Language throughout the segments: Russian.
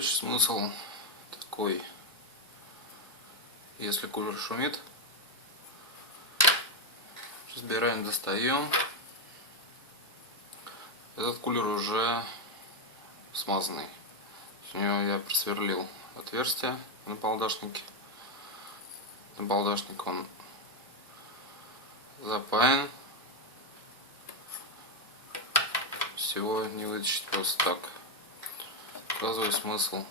Короче, смысл такой: если кулер шумит, разбираем, достаем. Этот кулер уже смазанный. У него я просверлил отверстие на балдашнике. Набалдашник он запаян. Всего не вытащить просто так. Показываю смысл.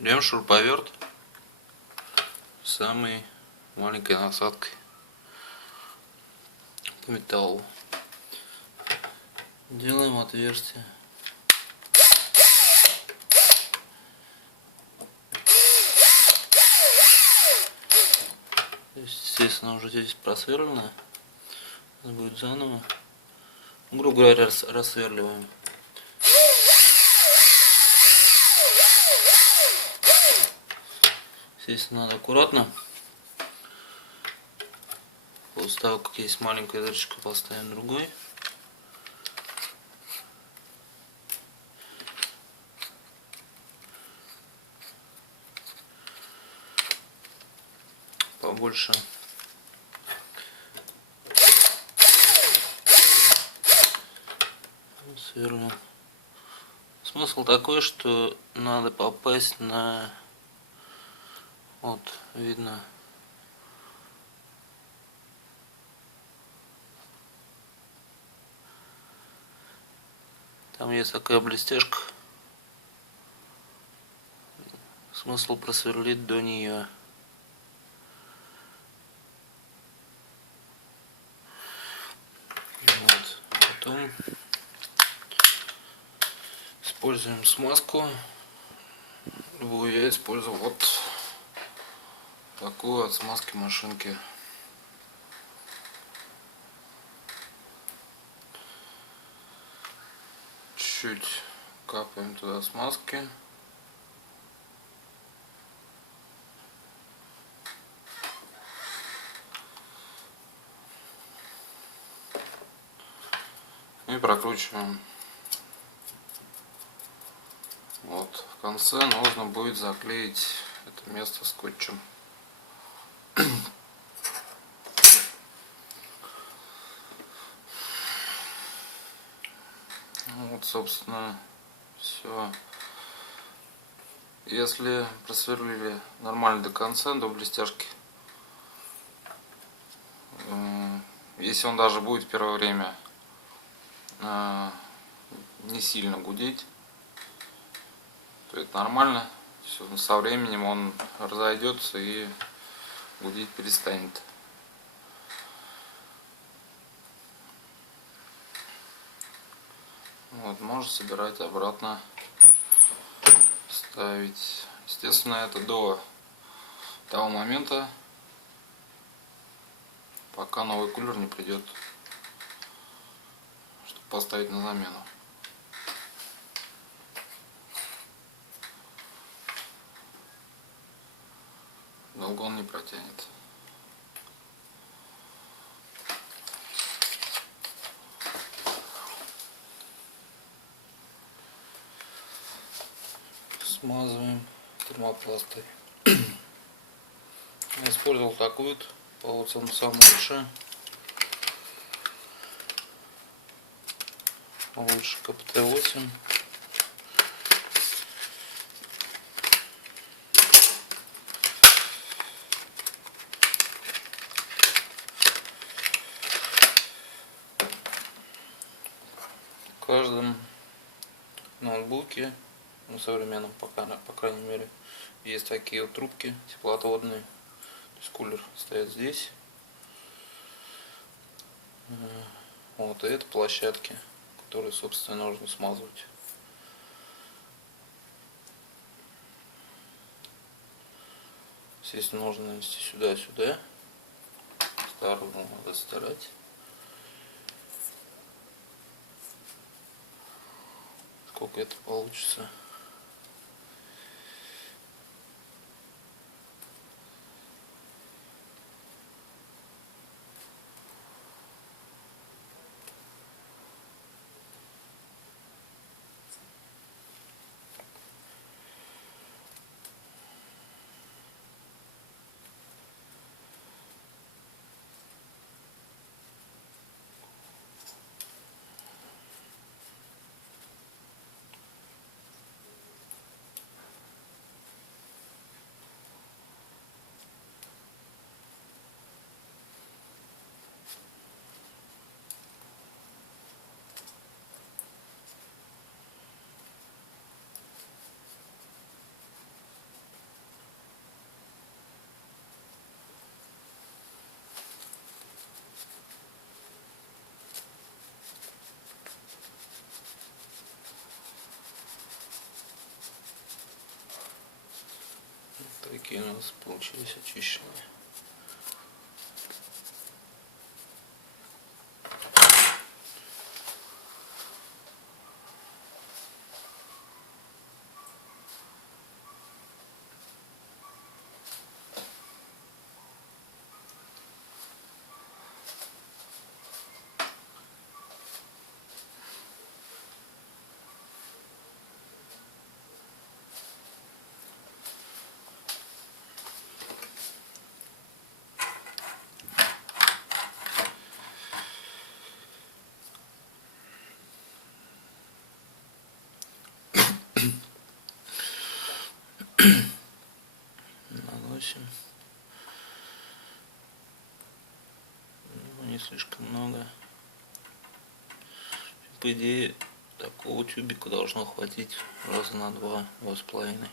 Берем шуруповерт с самой маленькой насадкой по металлу. Делаем отверстие. Естественно, уже здесь просверлено. Надо будет заново, грубо говоря, рассверливаем. Естественно, надо аккуратно. После того, как есть маленькая дырочка, поставим другой. Побольше. Сверлим. Смысл такой, что надо попасть на... Вот, видно. Там есть такая блестяшка. Смысл просверлить до нее. Вот. Потом используем смазку. Любую я использую вот такую от смазки машинки. Чуть капаем туда смазки. И прокручиваем. Вот, в конце нужно будет заклеить это место скотчем. Вот, собственно, все. Если просверлили нормально до конца, до блестяшки, если он даже будет первое время не сильно гудеть, то это нормально. Все, со временем он разойдется и гудеть перестанет. Вот, можно собирать обратно, ставить. Естественно, это до того момента, пока новый кулер не придет, чтобы поставить на замену. Долго он не протянет. Смазываем термопластой. Я использовал такую по цену самую лучшую. Лучше КПТ-8. В каждом ноутбуке, ну, современном пока, по крайней мере, есть такие вот трубки теплоотводные. То есть кулер стоит здесь. Вот, и это площадки, которые, собственно, нужно смазывать. Естественно, нужно нанести сюда. Старую надо стирать. Сколько это получится? такие у нас получились очищенные. Наносим. Но не слишком много. По идее, такого тюбика должно хватить раза на 2-2,5.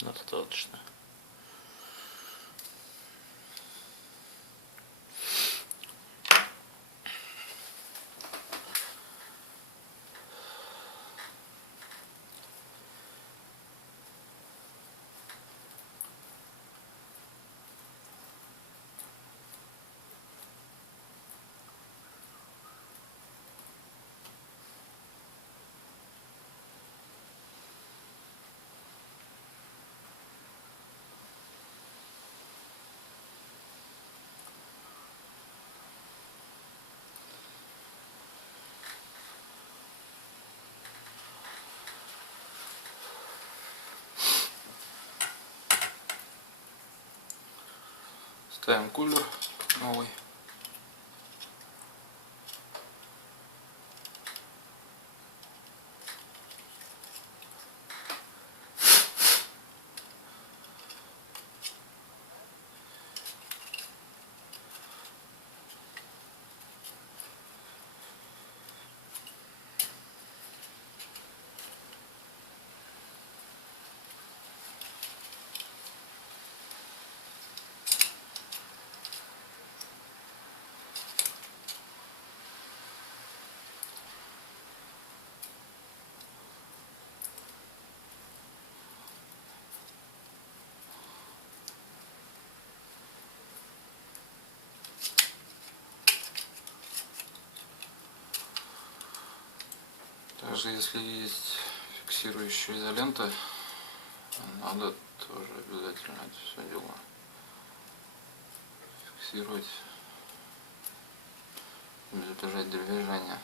Достаточно. Ставим кулер новый. Также если есть фиксирующая изолента, надо тоже обязательно это все дело фиксировать, избежать движения.